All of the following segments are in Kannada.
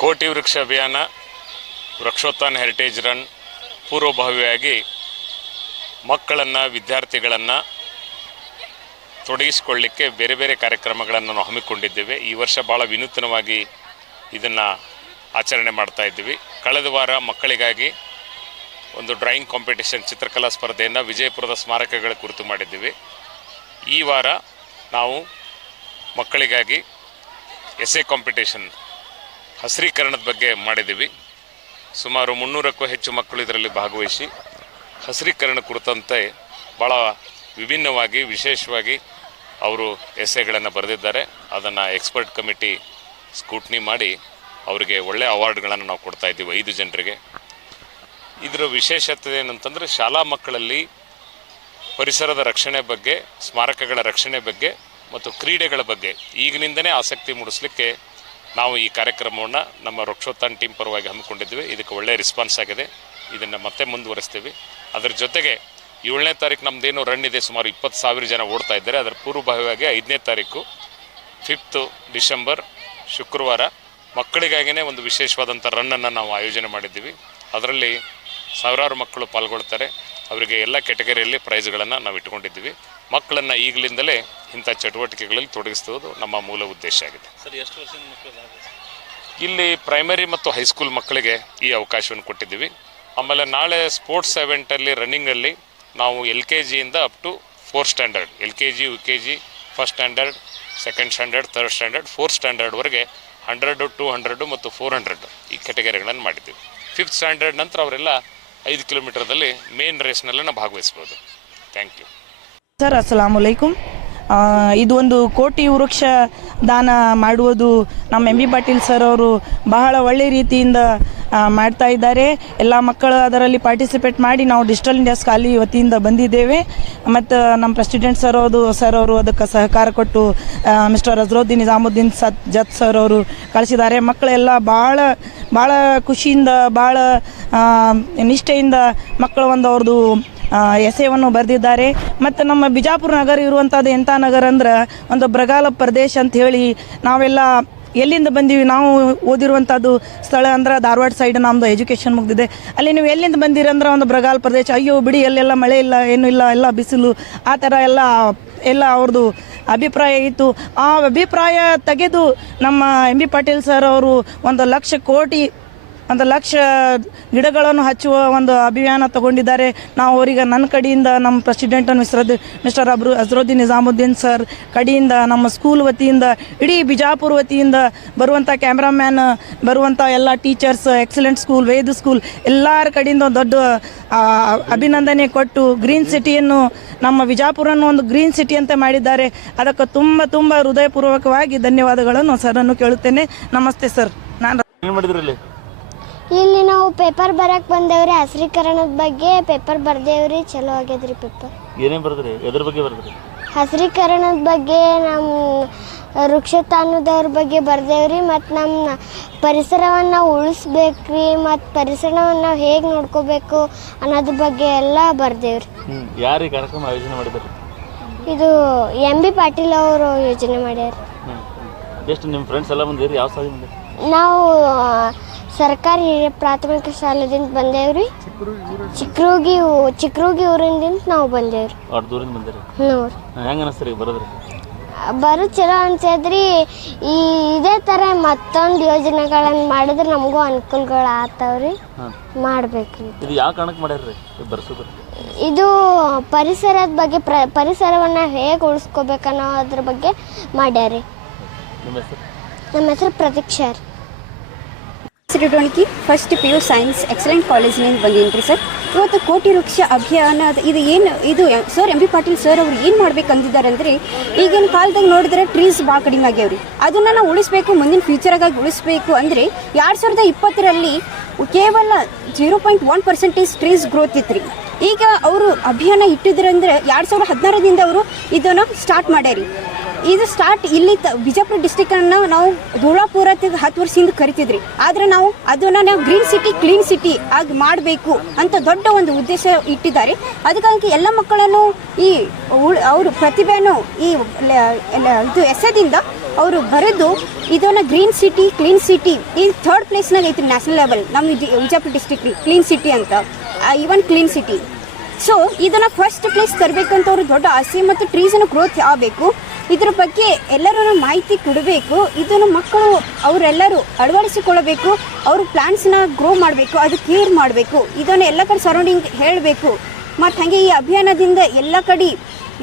ಕೋಟಿ ವೃಕ್ಷ ಅಭಿಯಾನ ವೃಕ್ಷೋತ್ಥಾನ ಹೆರಿಟೇಜ್ ರನ್ ಪೂರ್ವಭಾವಿಯಾಗಿ ಮಕ್ಕಳನ್ನು ವಿದ್ಯಾರ್ಥಿಗಳನ್ನು ತೊಡಗಿಸಿಕೊಳ್ಳಲಿಕ್ಕೆ ಬೇರೆ ಬೇರೆ ಕಾರ್ಯಕ್ರಮಗಳನ್ನು ನಾವು ಹಮ್ಮಿಕೊಂಡಿದ್ದೇವೆ. ಈ ವರ್ಷ ಭಾಳ ವಿನೂತನವಾಗಿ ಇದನ್ನು ಆಚರಣೆ ಮಾಡ್ತಾ ಇದ್ದೀವಿ. ಕಳೆದ ವಾರ ಮಕ್ಕಳಿಗಾಗಿ ಒಂದು ಡ್ರಾಯಿಂಗ್ ಕಾಂಪಿಟೇಷನ್ ಚಿತ್ರಕಲಾ ಸ್ಪರ್ಧೆಯನ್ನು ವಿಜಯಪುರದ ಸ್ಮಾರಕಗಳ ಕುರಿತು ಮಾಡಿದ್ದೀವಿ. ಈ ವಾರ ನಾವು ಮಕ್ಕಳಿಗಾಗಿ ಎಸ್ಸೆ ಕಾಂಪಿಟೇಷನ್ ಹಸಿರೀಕರಣದ ಬಗ್ಗೆ ಮಾಡಿದ್ದೀವಿ. ಸುಮಾರು 300ಕ್ಕೂ ಹೆಚ್ಚು ಮಕ್ಕಳು ಇದರಲ್ಲಿ ಭಾಗವಹಿಸಿ ಹಸಿರೀಕರಣ ಕುರಿತಂತೆ ಭಾಳ ವಿಭಿನ್ನವಾಗಿ ವಿಶೇಷವಾಗಿ ಅವರು ಎಸ್ಸೆಗಳನ್ನು ಬರೆದಿದ್ದಾರೆ. ಅದನ್ನು ಎಕ್ಸ್ಪರ್ಟ್ ಕಮಿಟಿ ಸ್ಕೂಟ್ನಿ ಮಾಡಿ ಅವರಿಗೆ ಒಳ್ಳೆಯ ಅವಾರ್ಡ್ಗಳನ್ನು ನಾವು ಕೊಡ್ತಾ ಇದ್ದೀವಿ 5 ಜನರಿಗೆ. ಇದರ ವಿಶೇಷತೆ ಏನಂತಂದರೆ ಶಾಲಾ ಮಕ್ಕಳಲ್ಲಿ ಪರಿಸರದ ರಕ್ಷಣೆ ಬಗ್ಗೆ, ಸ್ಮಾರಕಗಳ ರಕ್ಷಣೆ ಬಗ್ಗೆ ಮತ್ತು ಕ್ರೀಡೆಗಳ ಬಗ್ಗೆ ಈಗಿನಿಂದನೇ ಆಸಕ್ತಿ ಮೂಡಿಸಲಿಕ್ಕೆ ನಾವು ಈ ಕಾರ್ಯಕ್ರಮವನ್ನು ನಮ್ಮ ವೃಕ್ಷೋತ್ಥಾನ ಟೀಮ್ ಪರವಾಗಿ ಹಮ್ಮಿಕೊಂಡಿದ್ವಿ. ಇದಕ್ಕೆ ಒಳ್ಳೆಯ ರೆಸ್ಪಾನ್ಸ್ ಆಗಿದೆ. ಇದನ್ನು ಮತ್ತೆ ಮುಂದುವರಿಸ್ತೀವಿ. ಅದರ ಜೊತೆಗೆ 7ನೇ ತಾರೀಕು ನಮ್ಮದೇನು ರನ್ ಇದೆ, ಸುಮಾರು 20,000 ಜನ ಓಡ್ತಾ ಇದ್ದಾರೆ. ಅದರ ಪೂರ್ವಭಾವಿಯಾಗಿ 5ನೇ ತಾರೀಕು 5th ಡಿಸೆಂಬರ್ ಶುಕ್ರವಾರ ಮಕ್ಕಳಿಗಾಗಿಯೇ ಒಂದು ವಿಶೇಷವಾದಂಥ ರನ್ನನ್ನು ನಾವು ಆಯೋಜನೆ ಮಾಡಿದ್ದೀವಿ. ಅದರಲ್ಲಿ ಸಾವಿರಾರು ಮಕ್ಕಳು ಪಾಲ್ಗೊಳ್ತಾರೆ. ಅವರಿಗೆ ಎಲ್ಲ ಕೆಟಗರಿಯಲ್ಲಿ ಪ್ರೈಸ್ಗಳನ್ನು ನಾವು ಇಟ್ಕೊಂಡಿದ್ದೀವಿ. ಮಕ್ಕಳನ್ನು ಈಗಲಿಂದಲೇ ಇಂಥ ಚಟುವಟಿಕೆಗಳಲ್ಲಿ ತೊಡಗಿಸುವುದು ನಮ್ಮ ಮೂಲ ಉದ್ದೇಶ ಆಗಿದೆ. ಇಲ್ಲಿ ಪ್ರೈಮರಿ ಮತ್ತು ಹೈಸ್ಕೂಲ್ ಮಕ್ಕಳಿಗೆ ಈ ಅವಕಾಶವನ್ನು ಕೊಟ್ಟಿದ್ದೀವಿ. ಆಮೇಲೆ ನಾಳೆ ಸ್ಪೋರ್ಟ್ಸ್ ಇವೆಂಟಲ್ಲಿ ರನ್ನಿಂಗಲ್ಲಿ ನಾವು LKG ಇಂದ up to 4th standard, LKG UKG first standard, second standard, third standard, 4th ಸ್ಟ್ಯಾಂಡರ್ಡ್ವರೆಗೆ 100, 200 ಮತ್ತು 400 ಈ ಕೆಟಗರಿಗಳನ್ನು ಮಾಡಿದ್ದೀವಿ. 5th ಸ್ಟ್ಯಾಂಡರ್ಡ್ ನಂತರ ಅವರೆಲ್ಲ 5 ಕಿಲೋಮೀಟರ್ದಲ್ಲಿ ಮೇನ್ ರೇಸ್ನಲ್ಲೇ ಭಾಗವಹಿಸ್ಬೋದು. Thank you sir. ಅಸ್ಸಲಾಮು ಅಲೈಕುಂ. ಇದು ಒಂದು ಕೋಟಿ ವೃಕ್ಷ ದಾನ ಮಾಡುವುದು ನಮ್ಮ MB ಪಾಟೀಲ್ ಸರ್ ಅವರು ಬಹಳ ಒಳ್ಳೆ ರೀತಿಯಿಂದ ಮಾಡ್ತಾ ಇದ್ದಾರೆ. ಎಲ್ಲ ಮಕ್ಕಳು ಅದರಲ್ಲಿ ಪಾರ್ಟಿಸಿಪೇಟ್ ಮಾಡಿ ನಾವು ಡಿಜಿಟಲ್ ಇಂಡಿಯಾ ಸ್ಕಾಲಿ ವತಿಯಿಂದ ಬಂದಿದ್ದೇವೆ. ಮತ್ತು ನಮ್ಮ ಪ್ರೆಸಿಡೆಂಟ್ ಸರ್ ಅವರು ಅದಕ್ಕೆ ಸಹಕಾರ ಕೊಟ್ಟು ಮಿಸ್ಟರ್ ಅಜರುದ್ದೀನ್ ನಿಜಾಮುದ್ದೀನ್ ಜತ್ ಸರ್ ಅವರು ಕಳಿಸಿದ್ದಾರೆ. ಮಕ್ಕಳೆಲ್ಲ ಭಾಳ ಖುಷಿಯಿಂದ ಭಾಳ ನಿಷ್ಠೆಯಿಂದ ಮಕ್ಕಳು ಒಂದು ಅವ್ರದ್ದು ಎಸೆಯನ್ನು ಬರೆದಿದ್ದಾರೆ. ಮತ್ತು ನಮ್ಮ ಬಿಜಾಪುರ ನಗರ ಇರುವಂಥದ್ದು ಎಂಥ ನಗರ ಅಂದ್ರೆ ಒಂದು ಬರಗಾಲ ಪ್ರದೇಶ ಅಂತ ಹೇಳಿ ನಾವೆಲ್ಲ ಎಲ್ಲಿಂದ ಬಂದೀವಿ, ನಾವು ಓದಿರುವಂಥದ್ದು ಸ್ಥಳ ಅಂದ್ರೆ ಧಾರವಾಡ ಸೈಡ್ ನಮ್ಮದು ಎಜುಕೇಷನ್ ಮುಗಿದಿದೆ. ಅಲ್ಲಿ ನೀವು ಎಲ್ಲಿಂದ ಬಂದಿರಂದ್ರೆ ಒಂದು ಬರಗಾಲ ಪ್ರದೇಶ, ಅಯ್ಯೋ ಬಿಡಿ ಎಲ್ಲೆಲ್ಲ ಮಳೆ ಇಲ್ಲ, ಏನೂ ಇಲ್ಲ, ಎಲ್ಲ ಬಿಸಿಲು, ಆ ಥರ ಎಲ್ಲ ಅವ್ರದ್ದು ಅಭಿಪ್ರಾಯ ಇತ್ತು. ಆ ಅಭಿಪ್ರಾಯ ತೆಗೆದು ನಮ್ಮ MB ಪಾಟೀಲ್ ಸರ್ ಅವರು 1 ಲಕ್ಷ ಗಿಡಗಳನ್ನು ಹಚ್ಚುವ ಒಂದು ಅಭಿಯಾನ ತಗೊಂಡಿದ್ದಾರೆ. ನಾವು ಅವರಿಗೆ ನನ್ನ ಕಡೆಯಿಂದ ನಮ್ಮ president mister Azharuddin Nizamuddin sir ಕಡೆಯಿಂದ ನಮ್ಮ ಸ್ಕೂಲ್ ವತಿಯಿಂದ ಇಡೀ ಬಿಜಾಪುರ ವತಿಯಿಂದ ಬರುವಂಥ ಕ್ಯಾಮ್ರಾಮ್ಯಾನ್, ಬರುವಂಥ ಎಲ್ಲ ಟೀಚರ್ಸ್, ಎಕ್ಸಲೆಂಟ್ ಸ್ಕೂಲ್, ವೇದ ಸ್ಕೂಲ್ ಎಲ್ಲರ ಕಡೆಯಿಂದ ಒಂದು ದೊಡ್ಡ ಅಭಿನಂದನೆ ಕೊಟ್ಟು ಗ್ರೀನ್ ಸಿಟಿಯನ್ನು ನಮ್ಮ ಬಿಜಾಪುರನ್ನು ಒಂದು ಗ್ರೀನ್ ಸಿಟಿ ಅಂತ ಮಾಡಿದ್ದಾರೆ. ಅದಕ್ಕೆ ತುಂಬ ಹೃದಯಪೂರ್ವಕವಾಗಿ ಧನ್ಯವಾದಗಳನ್ನು ಸರನ್ನು ಕೇಳುತ್ತೇನೆ. ನಮಸ್ತೆ ಸರ್. ಇಲ್ಲಿ ನಾವು ಪೇಪರ್ ಬರಕ್ಕೆ ಬಂದೇವ್ರಿ. ಹಸಿರೀಕರಣದ ಬಗ್ಗೆ ಪೇಪರ್ ಬರ್ದೇವ್ರಿ. ಚಲೋ ಆಗ್ಯದ್ರಿ ಪೇಪರ್. ಏನೇನು ಬರೆದ್ರಿ? ಎದ್ರ ಬಗ್ಗೆ ಬರೆದ್ರಿ? ಹಸಿರೀಕರಣದ ಬಗ್ಗೆ, ನಮ್ಮ ವೃಕ್ಷೋತ್ಥಾನದವ್ರ ಬಗ್ಗೆ ಬರ್ದೇವ್ರಿ. ಮತ್ತು ನಮ್ಮ ಪರಿಸರವನ್ನು ಉಳಿಸ್ಬೇಕ್ರಿ, ಮತ್ತು ಪರಿಸರವನ್ನು ನಾವು ಹೇಗೆ ನೋಡ್ಕೋಬೇಕು ಅನ್ನೋದ್ರ ಬಗ್ಗೆ ಎಲ್ಲ ಬರ್ದೇವ್ರಿ. ಯಾರು ಈ ಕಾರ್ಯಕ್ರಮ ಆಯೋಜನೆ ಮಾಡಿದ್ದಾರೆ? ಇದು MB ಪಾಟೀಲ್ ಅವರು ಯೋಜನೆ ಮಾಡ್ಯಾರ. ಎಷ್ಟು ನಿಮ್ಮ ಫ್ರೆಂಡ್ಸ್ ಎಲ್ಲ ಬಂದಿರಿ? ಯಾವ ಶಾಲೆಯಿಂದ? ನಾವು ಸರ್ಕಾರಿ ಹಿರಿಯ ಪ್ರಾಥಮಿಕ ಶಾಲೆದಿಂದ ಬಂದೇವ್ರಿ. ಚಿಕ್ರೂಗಿ ಊರಿಂದ ನಾವು ಬಂದೇವ್ರಿ. ದೂರಿಂದ ಬಂದಿರಿ? ಹೆಂಗೆ ಅನಿಸ್ತೀರಿ ಬರೋದ್ರಿ? ಬರೋದು ಚಲೋ ಅನ್ಸದ್ರಿ. ಇದೇ ಥರ ಮತ್ತೊಂದು ಯೋಜನೆಗಳನ್ನು ಮಾಡಿದ್ರೆ ನಮಗೂ ಅನುಕೂಲಗಳು ಆಗ್ತಾವ್ರಿ. ಮಾಡ್ಬೇಕ್ರಿ. ಇದು ಯಾವ ಕಾರಣಕ್ಕೆ ಮಾಡ್ಯಾರ್ರಿ ಬರ್ಸೋದ್ರಿ? ಇದು ಪರಿಸರದ ಬಗ್ಗೆ, ಪರಿಸರವನ್ನು ಹೇಗೆ ಉಳಿಸ್ಕೋಬೇಕನ್ನೋದ್ರ ಬಗ್ಗೆ ಮಾಡ್ಯಾರಿ. ನಮ್ಮ ಹೆಸರು ಪ್ರತೀಕ್ಷಾ ರೀ. ಸಿರಿಡೋಣಿಕಿ ಫಸ್ಟ್ PU ಸೈನ್ಸ್ ಎಕ್ಸಲೆಂಟ್ ಕಾಲೇಜಿನಿಂದ ಬಂದೀನಿ ಸರ್. ಇವತ್ತು ಕೋಟಿ ವೃಕ್ಷ ಅಭಿಯಾನ ಇದು ಸರ್ MB ಪಾಟೀಲ್ ಸರ್ ಅವರು ಏನು ಮಾಡ್ಬೇಕಂದಿದ್ದಾರೆ ಅಂದರೆ, ಈಗಿನ ಕಾಲದಾಗ ನೋಡಿದ್ರೆ ಟ್ರೀಸ್ ಭಾಳ ಕಡಿಮೆ ಆಗ್ಯಾವ್ರಿ. ಅದನ್ನು ನಾವು ಉಳಿಸ್ಬೇಕು, ಮುಂದಿನ ಫ್ಯೂಚರಾಗಾಗಿ ಉಳಿಸ್ಬೇಕು ಅಂದರೆ 2020ರಲ್ಲಿ ಕೇವಲ 0.1% ಟ್ರೀಸ್ ಗ್ರೋತ್ ಇತ್ತು ರೀ. ಈಗ ಅವರು ಅಭಿಯಾನ ಇಟ್ಟಿದ್ರಂದ್ರೆ 2016ದಿಂದ ಅವರು ಇದನ್ನು ಸ್ಟಾರ್ಟ್ ಮಾಡ್ಯಾರಿ. ಇದು ಸ್ಟಾರ್ಟ್ ಇಲ್ಲಿ ಬಿಜಾಪುರ ಡಿಸ್ಟಿಕನ್ನು ನಾವು ಧೂಳಾಪುರ 10 ವರ್ಷದಿಂದ ಕರಿತಿದ್ರಿ. ಆದರೆ ನಾವು ಗ್ರೀನ್ ಸಿಟಿ ಕ್ಲೀನ್ ಸಿಟಿ ಆಗಿ ಮಾಡಬೇಕು ಅಂತ ದೊಡ್ಡ ಒಂದು ಉದ್ದೇಶ ಇಟ್ಟಿದ್ದಾರೆ. ಅದಕ್ಕಾಗಿ ಎಲ್ಲ ಮಕ್ಕಳನ್ನು ಈ ಅವರು ಪ್ರತಿಭೆಯನ್ನು ಇದು ಎಸೆದಿಂದ ಅವರು ಬರೆದು ಇದನ್ನು ಗ್ರೀನ್ ಸಿಟಿ ಕ್ಲೀನ್ ಸಿಟಿ ಈ 3rd ಪ್ಲೇಸ್ನಾಗ ಐತ್ರಿ ನ್ಯಾಷನಲ್ ಲೆವೆಲ್ ನಮ್ಮ ವಿಜಯಪುರ ಡಿಸ್ಟಿಕ್ ಕ್ಲೀನ್ ಸಿಟಿ ಅಂತ, ಈವನ್ ಕ್ಲೀನ್ ಸಿಟಿ. ಸೊ ಇದನ್ನು ಫಸ್ಟ್ ಪ್ಲೇಸ್ ತರಬೇಕಂತ ಅವರು ದೊಡ್ಡ ಆಸೆ ಮತ್ತು ಟ್ರೀಸನ್ನು ಗ್ರೋತ್ ಆಗಬೇಕು. ಇದ್ರ ಬಗ್ಗೆ ಎಲ್ಲರೂ ಮಾಹಿತಿ ಕೊಡಬೇಕು. ಇದನ್ನು ಮಕ್ಕಳು ಅವರೆಲ್ಲರೂ ಅಳವಡಿಸಿಕೊಳ್ಳಬೇಕು. ಅವರು ಪ್ಲಾಂಟ್ಸ್ನ ಗ್ರೋ ಮಾಡಬೇಕು, ಅದು ಕೇರ್ ಮಾಡಬೇಕು. ಇದನ್ನು ಎಲ್ಲ ಕಡೆ ಸರೌಂಡಿಂಗ್ ಹೇಳಬೇಕು. ಮತ್ತು ಹಾಗೆ ಈ ಅಭಿಯಾನದಿಂದ ಎಲ್ಲ ಕಡೆ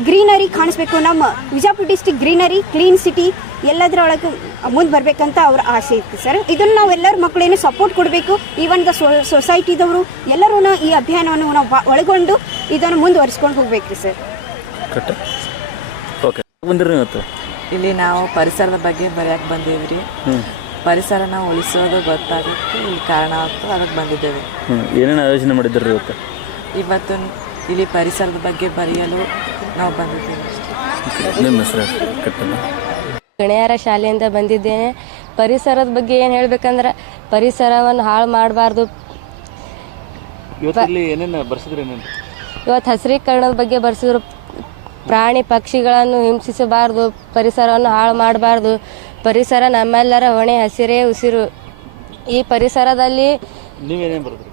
ಗ್ರೀನರಿ ಕಾಣಿಸ್ಬೇಕು. ನಮ್ಮ Vijayapura district greenery clean city ಎಲ್ಲದರೊಳಗೆ ಮುಂದೆ ಬರಬೇಕಂತ ಅವ್ರ ಆಸೆ ಇತ್ತು ಸರ್. ಇದನ್ನು ನಾವು ಎಲ್ಲರ ಮಕ್ಕಳೇನು ಸಪೋರ್ಟ್ ಕೊಡಬೇಕು. ಈವನ್ ದ ಸೊಸೈಟಿದವರು ಎಲ್ಲರೂ ಈ ಅಭಿಯಾನವನ್ನು ನಾವು ಒಳಗೊಂಡು ಇದನ್ನು ಮುಂದುವರಿಸ್ಕೊಂಡು ಹೋಗ್ಬೇಕು ರೀ ಸರ್. ಓಕೆ, ಬಂದಿರಿ ಇವತ್ತು ಇಲ್ಲಿ ನಾವು ಪರಿಸರದ ಬಗ್ಗೆ ಬರೆಯಕ್ಕೆ ಬಂದೀವಿ ರೀ. ಪರಿಸರ ನಾವು ಉಳಿಸೋದು ಗೊತ್ತಾಗುತ್ತೆ, ಇಲ್ಲಿ ಕಾರಣ ಆಗ್ತು, ಅದಕ್ಕೆ ಬಂದಿದ್ದೇವೆ. ಏನೇನು ಆಯೋಜನೆ ಮಾಡಿದ್ದೀರಿ ಇವತ್ತು? ಇವತ್ತು ಇಲ್ಲಿ ಪರಿಸರದ ಬಗ್ಗೆ ಬರೆಯಲು ನಾವು ಬಂದಿದ್ದೇವೆ ಅಷ್ಟೇ. ನಿಮ್ಮ ಹೆಸರು ಕಟ್ಟಲ್ಲ? ಗಣಿಯಾರ ಶಾಲೆಯಿಂದ ಬಂದಿದ್ದೇನೆ. ಪರಿಸರದ ಬಗ್ಗೆ ಏನು ಹೇಳ್ಬೇಕಂದ್ರೆ ಪರಿಸರವನ್ನು ಹಾಳು ಮಾಡಬಾರ್ದು. ಇವತ್ತಲ್ಲಿ ಏನೇನು ಬರ್ಸಿದ್ರಿ? ಇವತ್ತು ಹಸಿರೀಕರಣದ ಬಗ್ಗೆ ಬರ್ಸಿದ್ರು. ಪ್ರಾಣಿ ಪಕ್ಷಿಗಳನ್ನು ಹಿಂಸಿಸಬಾರ್ದು, ಪರಿಸರವನ್ನು ಹಾಳು ಮಾಡಬಾರ್ದು. ಪರಿಸರ ನಮ್ಮೆಲ್ಲರ ಹೊಣೆ, ಹಸಿರೇ ಉಸಿರು. ಈ ಪರಿಸರದಲ್ಲಿ ನೀವೇನೇನು ಬರೆದ್ರಿ?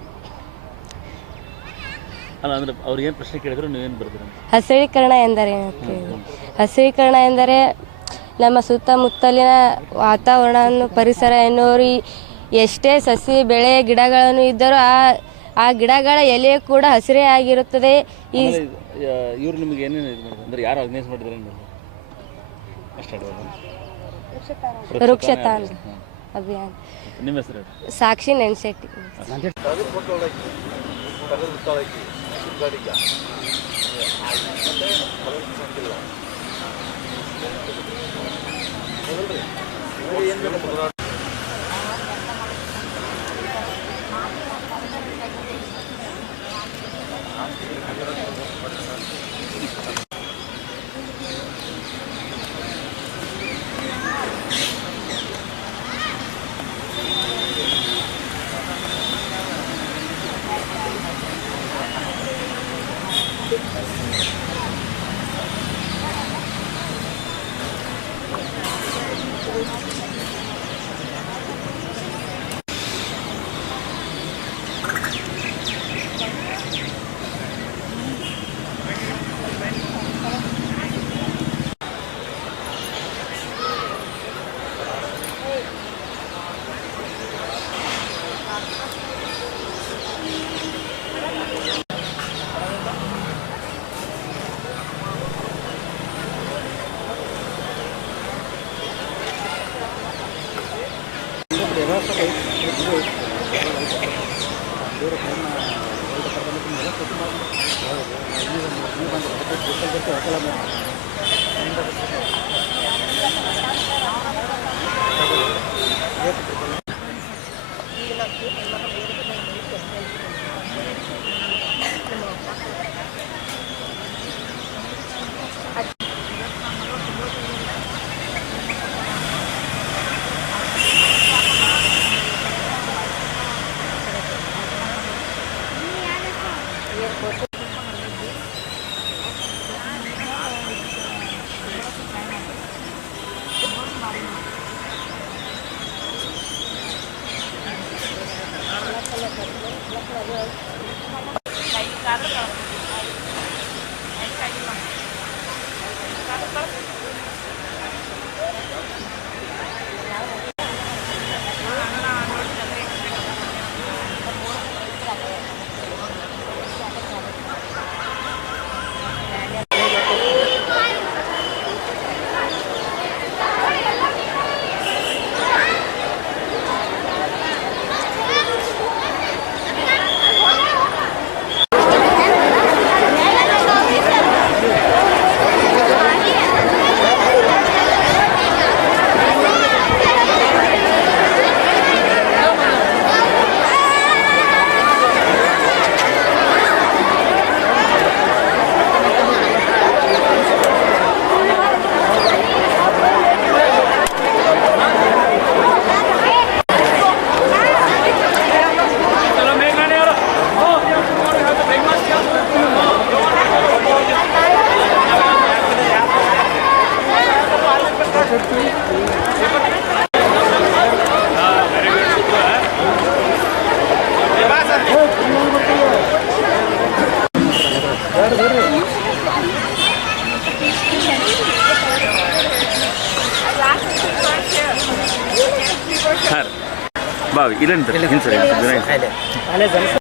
ಅಲ್ಲ ಅಂದ್ರೆ ಅವ್ರು ಏನು ಪ್ರಶ್ನೆ ಕೇಳಿದ್ರು ನೀವೇನು ಬರೆದ್ರಿ? ಹಸಿರೀಕರಣ ಎಂದರೆ ಹಸಿರೀಕರಣ ಎಂದರೆ ನಮ್ಮ ಸುತ್ತಮುತ್ತಲಿನ ವಾತಾವರಣವನ್ನು, ಪರಿಸರ ಎನ್ನುವರು ಎಷ್ಟೇ ಸಸಿ ಬೆಳೆ ಗಿಡಗಳನ್ನು ಇದ್ದರೂ ಆ ಗಿಡಗಳ ಎಲೆ ಕೂಡ ಹಸಿರೇ ಆಗಿರುತ್ತದೆ. ಈ ಇವ್ರು ನಿಮ್ಗೆ ಏನೇನು ಇದು ಮಾಡಿದ್ರು ಅಂದ್ರೆ ಯಾರು ಆರ್ಗನೈಸ್ ಮಾಡಿದ್ರೆ ವೃಕ್ಷತಾನ ಅಭಿಯಾನ. ನಿಮ್ಮ ಹೆಸರು? ಸಾಕ್ಷಿ ನೆನ್ಶೆಟ್ಟಿ. ಬಾವಿ ಇಲ್ಲ ಸರ್